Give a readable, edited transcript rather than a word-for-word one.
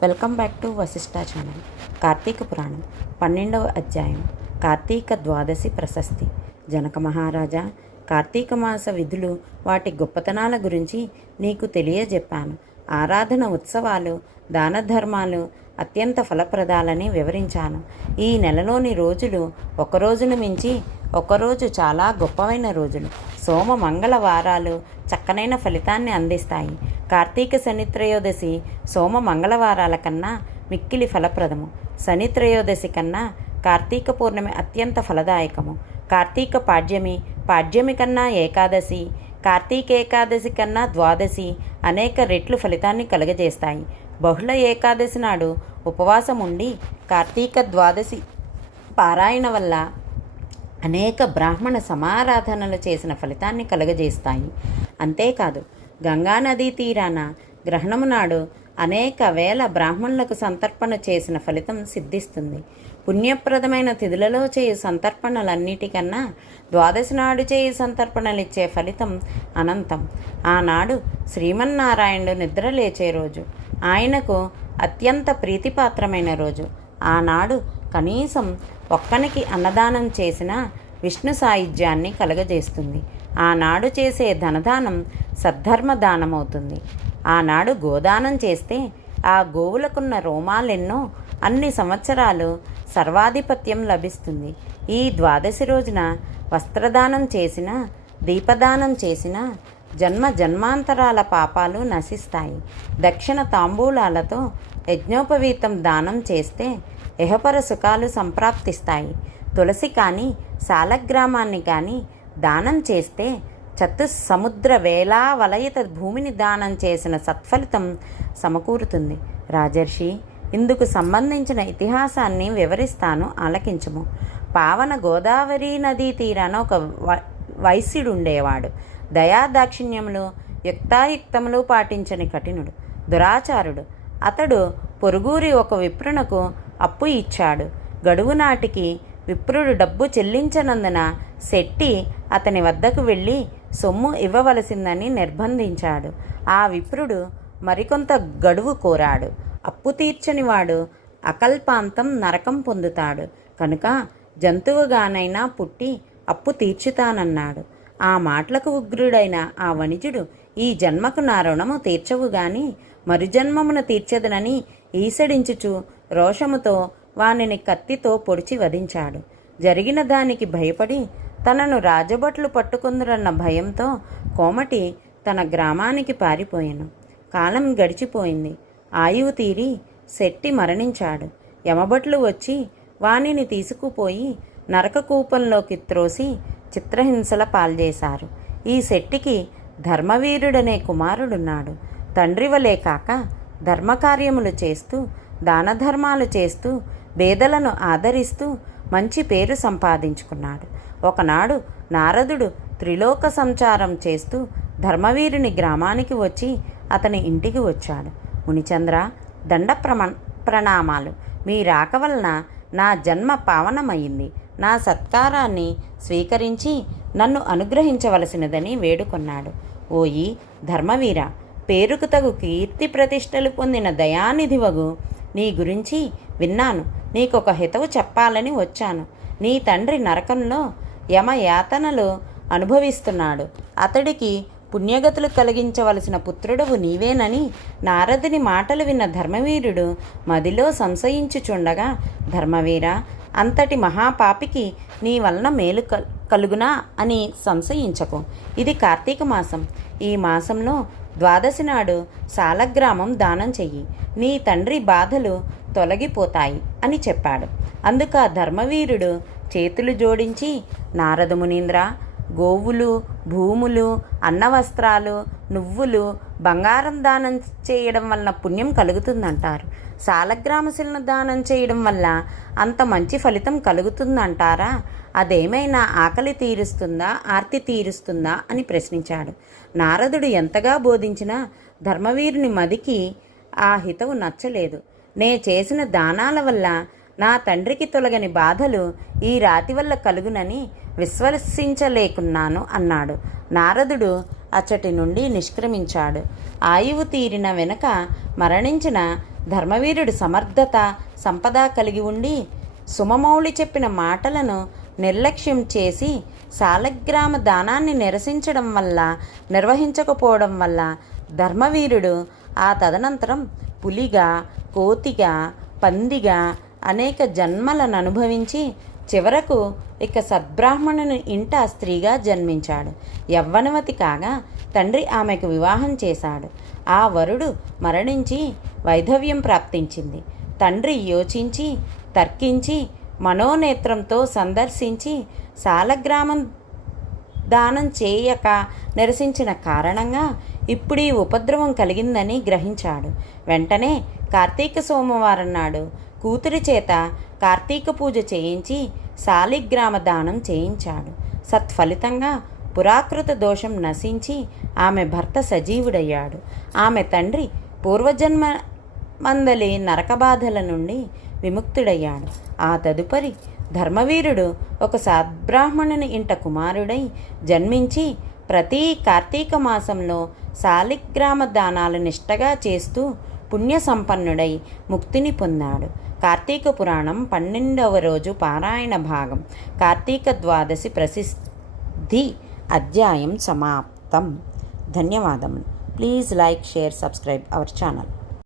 Welcome back to Vashishtha channel. Karthika Puranam 12వ అధ్యాయం కార్తీక ద్వాదశి ప్రశస్తి. జనక మహారాజా, కార్తీక మాస విధులు, వాటి గొప్పతనాల గురించి నీకు తెలియజెప్పాను. ఆరాధన, ఉత్సవాలు, దాన ధర్మాలు అత్యంత ఫలప్రదాలని వివరించాను. ఈ నెలలోని రోజులు ఒకరోజును మించి ఒకరోజు చాలా గొప్పవైన రోజులు. సోమ మంగళ వారాలు చక్కనైన ఫలితాన్ని అందిస్తాయి. కార్తీక శనిత్రయోదశి సోమ మంగళవారాల కన్నా మిక్కిలి ఫలప్రదము. శనిత్రయోదశి కన్నా కార్తీక పౌర్ణమి అత్యంత ఫలదాయకము. కార్తీక పాడ్యమి, పాడ్యమి కన్నా ఏకాదశి, కార్తీక ఏకాదశి కన్నా ద్వాదశి అనేక రెట్లు ఫలితాన్ని కలుగజేస్తాయి. బహుళ ఏకాదశి నాడు ఉపవాసం ఉండి కార్తీక ద్వాదశి పారాయణ వల్ల అనేక బ్రాహ్మణ సమారాధనలు చేసిన ఫలితాన్ని కలుగజేస్తాయి. అంతేకాదు, గంగానదీ తీరాన గ్రహణము నాడు అనేక వేల బ్రాహ్మణులకు సంతర్పణ చేసిన ఫలితం సిద్ధిస్తుంది. పుణ్యప్రదమైన తిథులలో చేయు సంతర్పణలన్నిటికన్నా ద్వాదశి నాడు చేయు సంతర్పణలిచ్చే ఫలితం అనంతం. ఆనాడు శ్రీమన్నారాయణుడు నిద్ర లేచే రోజు, ఆయనకు అత్యంత ప్రీతిపాత్రమైన రోజు. ఆనాడు కనీసం ఒక్కనికి అన్నదానం చేసిన విష్ణు సాయుధ్యాన్ని కలుగజేస్తుంది. ఆనాడు చేసే ధనదానం సద్ధర్మ దానమవుతుంది. ఆనాడు గోదానం చేస్తే ఆ గోవులకున్న రోమాలెన్నో అన్ని సంవత్సరాలు సర్వాధిపత్యం లభిస్తుంది. ఈ ద్వాదశి రోజున వస్త్రదానం చేసిన, దీపదానం చేసిన జన్మ జన్మాంతరాల పాపాలు నశిస్తాయి. దక్షిణ తాంబూలాలతో యజ్ఞోపవీతం దానం చేస్తే ఇహపర సుఖాలు సంప్రాప్తిస్తాయి. తులసి కానీ శాలగ్రామాన్ని కానీ దానం చేస్తే చతుస్సముద్ర వేలా వలయిత భూమిని దానం చేసిన సత్ఫలితం సమకూరుతుంది. రాజర్షి, ఇందుకు సంబంధించిన ఇతిహాసాన్ని వివరిస్తాను, ఆలకించుము. పావన గోదావరి నదీ తీరాన ఒక వైశ్యుడు ఉండేవాడు. దయాదాక్షిణ్యములు, యుక్తాయుక్తములు పాటించని కఠినుడు, దురాచారుడు. అతడు పొరుగురి ఒక విప్రునకు అప్పు ఇచ్చాడు. గడువు నాటికి విప్రుడు డబ్బు చెల్లించనందున శెట్టి అతని వద్దకు వెళ్ళి సొమ్ము ఇవ్వవలసిందని నిర్బంధించాడు. ఆ విప్రుడు మరికొంత గడువు కోరాడు. అప్పు తీర్చని వాడు అకల్పాంతం నరకం పొందుతాడు కనుక జంతువుగానైనా పుట్టి అప్పు తీర్చుతానన్నాడు. ఆ మాటలకు ఉగ్రుడైన ఆ వణిజుడు, ఈ జన్మకు నా రుణము తీర్చవు గాని మరుజన్మమున తీర్చదనని ఈసడించుచు రోషముతో వానిని కత్తితో పొడిచి వధించాడు. జరిగిన దానికి భయపడి తనను రాజభట్లు పట్టుకుందరన్న భయంతో కోమటి తన గ్రామానికి పారిపోయాను. కాలం గడిచిపోయింది. ఆయువు తీరి శెట్టి మరణించాడు. యమభట్లు వచ్చి వానిని తీసుకుపోయి నరకకూపంలోకి త్రోసి చిత్రహింసల పాల్చేశారు. ఈ శెట్టికి ధర్మవీరుడనే కుమారుడున్నాడు. తండ్రి వలే కాక ధర్మకార్యములు చేస్తూ, దాన ధర్మాలు చేస్తూ, పేదలను ఆదరిస్తూ మంచి పేరు సంపాదించుకున్నాడు. ఒకనాడు నారదుడు త్రిలోక సంచారం చేస్తూ ధర్మవీరుని గ్రామానికి వచ్చి అతని ఇంటికి వచ్చాడు. మునిచంద్ర, దండ ప్రణామాలు. మీ రాక వలన నా జన్మ పావనమైంది. నా సత్కారాన్ని స్వీకరించి నన్ను అనుగ్రహించవలసినదని వేడుకొన్నాడు. ఓయి ధర్మవీర, పేరుకు తగు కీర్తి ప్రతిష్టలు పొందిన దయానిధివగు నీ గురించి విన్నాను. నీకొక హితవు చెప్పాలని వచ్చాను. నీ తండ్రి నరకంలో యమయాతనలు అనుభవిస్తున్నాడు. అతడికి పుణ్యగతులు కలిగించవలసిన పుత్రుడవు నీవేనని నారదుని మాటలు విన్న ధర్మవీరుడు మదిలో సంశయించుచుండగా, ధర్మవీర, అంతటి మహాపాపికి నీ వలన మేలు కలుగునా అని సంశయించకు. ఇది కార్తీక మాసం. ఈ మాసంలో ద్వాదశి నాడు శాలగ్రామం దానం చెయ్యి. నీ తండ్రి బాధలు తొలగిపోతాయి అని చెప్పాడు. అందుకు ఆ ధర్మవీరుడు చేతులు జోడించి, నారద మునీంద్ర, గోవులు, భూములు, అన్నవస్త్రాలు, నువ్వులు, బంగారం దానం చేయడం వలన పుణ్యం కలుగుతుందంటారు. శాలగ్రామశిలను దానం చేయడం వల్ల అంత మంచి ఫలితం కలుగుతుందంటారా? అదేమైనా ఆకలి తీరుస్తుందా, ఆర్తి తీరుస్తుందా అని ప్రశ్నించాడు. నారదుడు ఎంతగా బోధించినా ధర్మవీరుని మదికి ఆ హితవు నచ్చలేదు. నే చేసిన దానాల వల్ల నా తండ్రికి తొలగని బాధలు ఈ రాతి వల్ల కలుగునని విశ్వసించలేకున్నాను అన్నాడు. నారదుడు అచ్చటి నుండి నిష్క్రమించాడు. ఆయువు తీరిన వెనుక మరణించిన ధర్మవీరుడు సమర్థత సంపద కలిగి ఉండి సుమమౌళి చెప్పిన మాటలను నిర్లక్ష్యం చేసి శాలగ్రామ దానాన్ని నిర్వహించకపోవడం వల్ల ధర్మవీరుడు ఆ తదనంతరం పులిగా, కోతిగా, పందిగా అనేక జన్మలను అనుభవించి చివరకు ఇక సద్బ్రాహ్మణుని ఇంట స్త్రీగా జన్మించాడు. యవ్వనవతి కాగా తండ్రి ఆమెకు వివాహం చేశాడు. ఆ వరుడు మరణించి వైధవ్యం ప్రాప్తించింది. తండ్రి యోచించి తర్కించి మనోనేత్రంతో సందర్శించి శాలగ్రామం దానం చేయక నిరసించిన కారణంగా ఇప్పుడు ఈ ఉపద్రవం కలిగిందని గ్రహించాడు. వెంటనే కార్తీక సోమవారం నాడు కూతురి చేత కార్తీక పూజ చేయించి శాలిగ్రామ దానం చేయించాడు. సత్ఫలితంగా పురాకృత దోషం నశించి ఆమె భర్త సజీవుడయ్యాడు. ఆమె తండ్రి పూర్వజన్మ మందలి నరకబాధల నుండి విముక్తుడయ్యాడు. ఆ తదుపరి ధర్మవీరుడు ఒక సద్బ్రాహ్మణుని ఇంట కుమారుడై జన్మించి ప్రతి కార్తీక మాసంలో శాలిగ్రామ దానాలు నిష్టగా చేస్తూ పుణ్యసంపన్నుడై ముక్తిని పొందాడు. కార్తీక పురాణం 12వ రోజు పారాయణ భాగం. కార్తీక ద్వాదశి ప్రసిద్ధి అధ్యాయం సమాప్తం. ధన్యవాదములు. Please like, share, subscribe our channel.